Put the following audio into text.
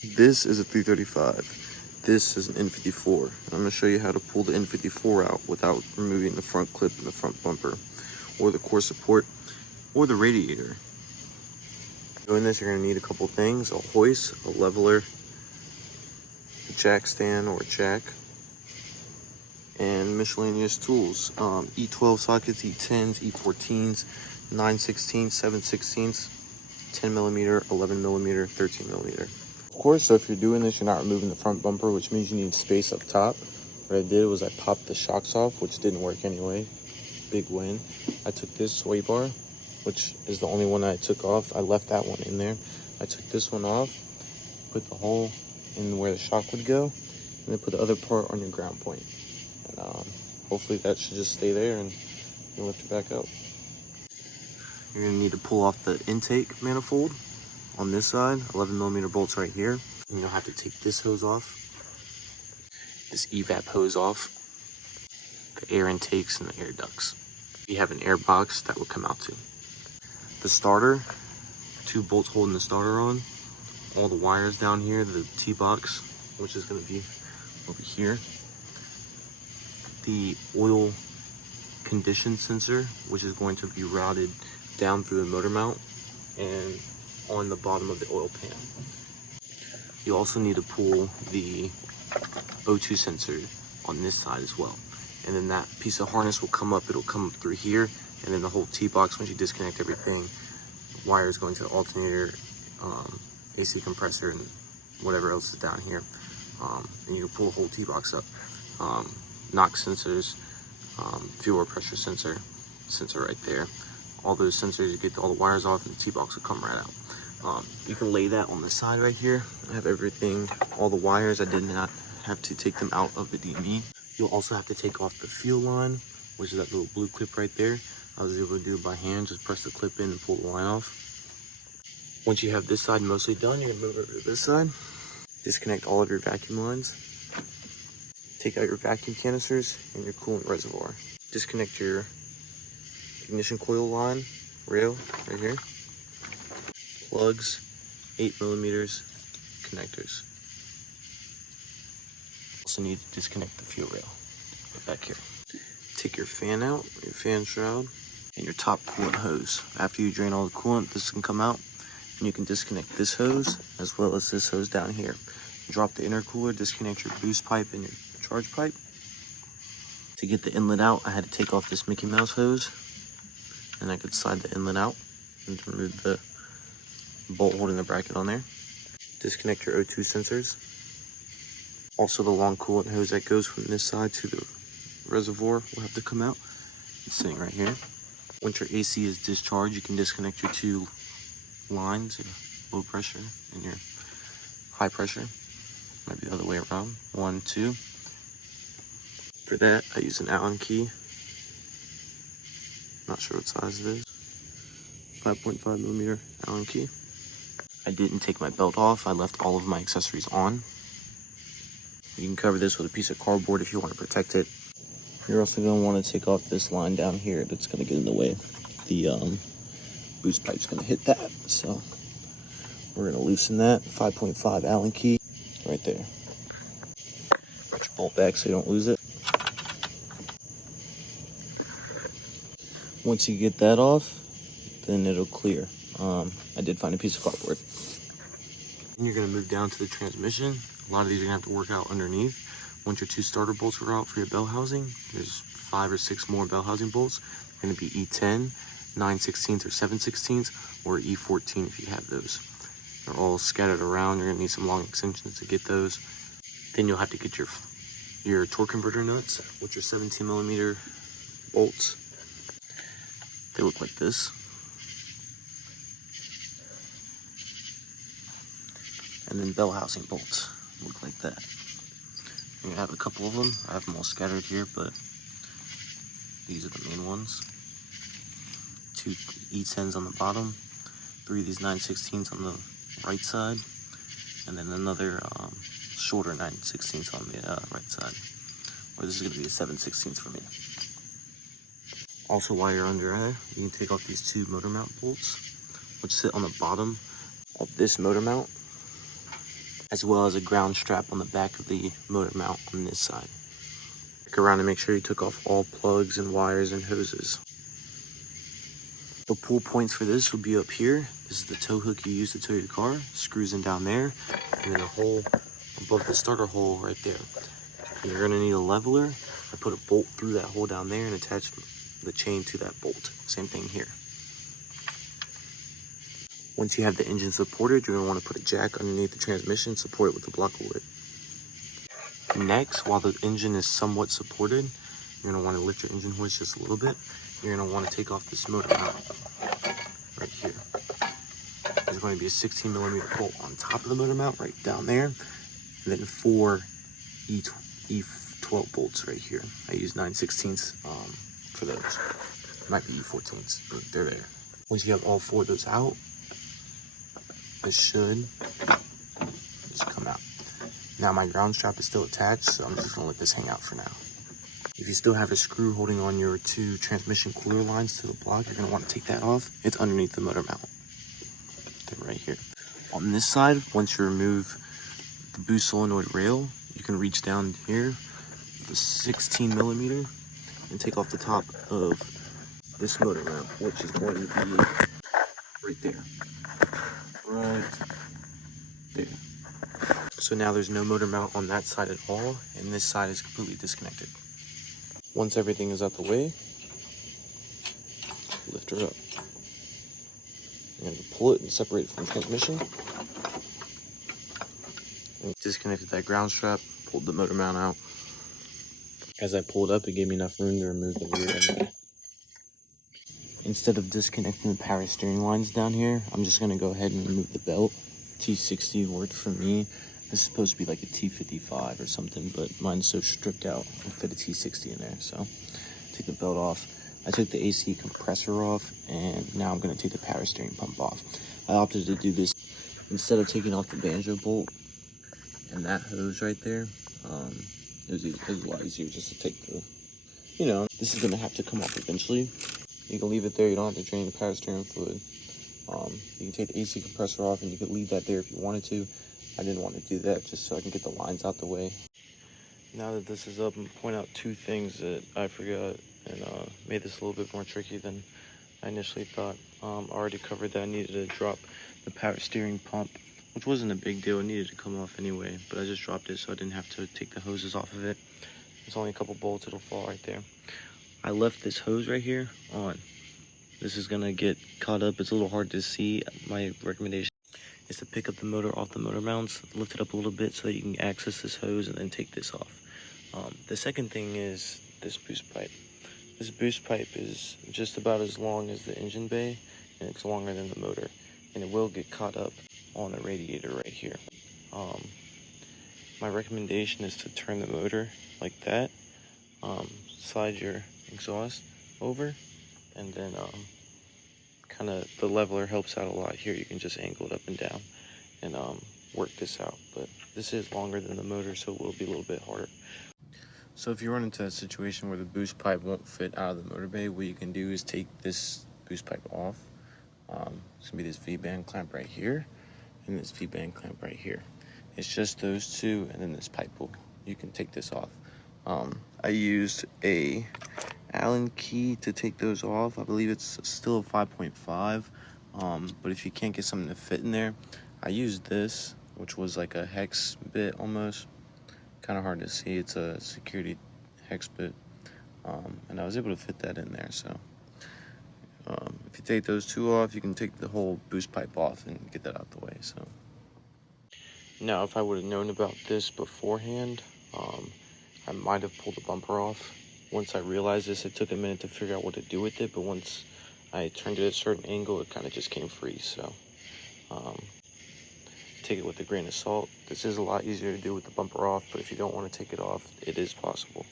This is a 335. This is an N54. I'm going to show you how to pull the N54 out without removing the front clip and the front bumper, or the core support, or the radiator. Doing this, you're going to need a couple things: a hoist, a leveler, a jack stand or a jack, and miscellaneous tools. E12 sockets, E10s, E14s, 9/16, 7/16, 10 millimeter, 11 millimeter, 13 millimeter. Of course, so if you're doing this, you're not removing the front bumper, which means you need space up top. What I did was I popped the shocks off, which didn't work anyway. Big win. I took this sway bar, which is the only one I took off. I left that one in there. I took this one off, put the hole in where the shock would go, and then put the other part on your ground point. And hopefully that should just stay there and you lift it back up. You're gonna need to pull off the intake manifold on this side, 11 millimeter bolts right here. And you'll have to take this hose off, this evap hose off, the air intakes and the air ducts. You have an air box that will come out too. The starter, 2 bolts holding the starter on, all the wires down here, the T-box, which is gonna be over here. The oil condition sensor, which is going to be routed down through the motor mount and on the bottom of the oil pan. You also need to pull the O2 sensor on this side as well. And then that piece of harness will come up, it'll come up through here, and then the whole T-box, once you disconnect everything, wires going to the alternator, AC compressor, and whatever else is down here. And you can pull the whole T-box up. NOx sensors, fuel pressure sensor right there. All those sensors, you get all the wires off and the T-box will come right out. You can lay that on the side right here. I have everything, all the wires. I did not have to take them out of the DME. You'll also have to take off the fuel line, which is that little blue clip right there. I was able to do it by hand, just press the clip in and pull the line off. Once you have this side mostly done, you're gonna move over to this side. Disconnect all of your vacuum lines. Take out your vacuum canisters and your coolant reservoir. Disconnect your ignition coil line, rail right here. Plugs, 8 millimeters, connectors. Also need to disconnect the fuel rail right back here. Take your fan out, your fan shroud, and your top coolant hose. After you drain all the coolant, this can come out, and you can disconnect this hose as well as this hose down here. Drop the intercooler, disconnect your boost pipe and your charge pipe. To get the inlet out, I had to take off this Mickey Mouse hose, and I could slide the inlet out and remove the bolt holding the bracket on there. Disconnect your O2 sensors. Also the long coolant hose that goes from this side to the reservoir will have to come out. It's sitting right here. Once your AC is discharged, you can disconnect your 2 lines, your low pressure and your high pressure. Might be the other way around. 1, 2. For that, I use an Allen key. Not sure what size it is. 5.5 millimeter Allen key. I didn't take my belt off. I left all of my accessories on. You can cover this with a piece of cardboard if you want to protect it. You're also going to want to take off this line down here that's going to get in the way. The boost pipe's going to hit that. So we're going to loosen that. 5.5 Allen key right there. Put your bolt back so you don't lose it. Once you get that off, then it'll clear. I did find a piece of cardboard. And you're gonna move down to the transmission. A lot of these you're gonna have to work out underneath. Once your 2 starter bolts are out for your bell housing, there's 5 or 6 more bell housing bolts. They're gonna be E10, 9/16 or 7/16, or E14 if you have those. They're all scattered around. You're gonna need some long extensions to get those. Then you'll have to get your torque converter nuts, which are 17 millimeter bolts. They look like this. And then bell housing bolts look like that. You're gonna have a couple of them. I have them all scattered here, but these are the main ones. 2 E10s on the bottom, 3 of these 9/16s on the right side, and then another shorter 9/16 on the right side. Or this is gonna be a 7/16 for me. Also, while you're under there, you can take off these 2 motor mount bolts, which sit on the bottom of this motor mount. as well as a ground strap on the back of the motor mount on this side. Look around and make sure you took off all plugs and wires and hoses. The pull points for this will be up here. This is the tow hook you use to tow your car. Screws in down there, and then a hole above the starter hole right there. And you're gonna need a leveler. I put a bolt through that hole down there and attach the chain to that bolt. Same thing here. Once you have the engine supported, you're gonna wanna put a jack underneath the transmission, support it with a block of wood. Next, while the engine is somewhat supported, you're gonna wanna lift your engine hoist just a little bit. You're gonna wanna take off this motor mount right here. There's going to be a 16mm bolt on top of the motor mount right down there, and then 4 E12 bolts right here. I use 9/16 for those. It might be E14s, but they're there. Once you have all 4 of those out, it should just come out. Now my ground strap is still attached, so I'm just gonna let this hang out for now. If you still have a screw holding on your 2 transmission cooler lines to the block, you're gonna want to take that off. It's underneath the motor mount. They're right here. On this side, once you remove the boost solenoid rail, you can reach down here, the 16mm, and take off the top of this motor mount, which is going to be right there. Right there. So now there's no motor mount on that side at all, and this side is completely disconnected. Once everything is out the way, lift her up. You're going to pull it and separate it from the transmission. And disconnected that ground strap, pulled the motor mount out. As I pulled up, it gave me enough room to remove the rear end. Instead of disconnecting the power steering lines down here, I'm just going to go ahead and remove the belt. T60 worked for me. This is supposed to be like a T55 or something, but mine's so stripped out, I fit a T60 in there. So take the belt off. I took the AC compressor off, and now I'm going to take the power steering pump off. I opted to do this instead of taking off the banjo bolt and that hose right there. It was a lot easier just to take the, this is going to have to come off eventually. You can leave it there. You don't have to drain the power steering fluid. You can take the AC compressor off, and you could leave that there if you wanted to. I didn't want to do that just so I can get the lines out the way. Now that this is up, I'm going to point out 2 things that I forgot and made this a little bit more tricky than I initially thought. I already covered that I needed to drop the power steering pump, which wasn't a big deal. It needed to come off anyway, but I just dropped it so I didn't have to take the hoses off of it. There's only a couple bolts, it'll fall right there. I left this hose right here on. This is going to get caught up. It's a little hard to see. My recommendation is to pick up the motor off the motor mounts, lift it up a little bit so that you can access this hose and then take this off. The second thing is this boost pipe. This boost pipe is just about as long as the engine bay, and it's longer than the motor, and it will get caught up on the radiator right here. My recommendation is to turn the motor like that, slide your exhaust over, and then kind of the leveler helps out a lot here. You can just angle it up and down and work this out, but this is longer than the motor, so it will be a little bit harder. So if you run into a situation where the boost pipe won't fit out of the motor bay, what you can do is take this boost pipe off. It's gonna be this V-band clamp right here and this V-band clamp right here. It's just those 2, and then this pipe will, you can take this off. I used a Allen key to take those off. I believe it's still a 5.5, but if you can't get something to fit in there, I used this, which was like a hex bit almost. Kind of hard to see. It's a security hex bit, and I was able to fit that in there. So if you take those 2 off, you can take the whole boost pipe off and get that out the way. So now, if I would have known about this beforehand, I might have pulled the bumper off. Once I realized this, it took a minute to figure out what to do with it, but once I turned it at a certain angle, it kind of just came free. So take it with a grain of salt. This is a lot easier to do with the bumper off, but if you don't want to take it off, it is possible.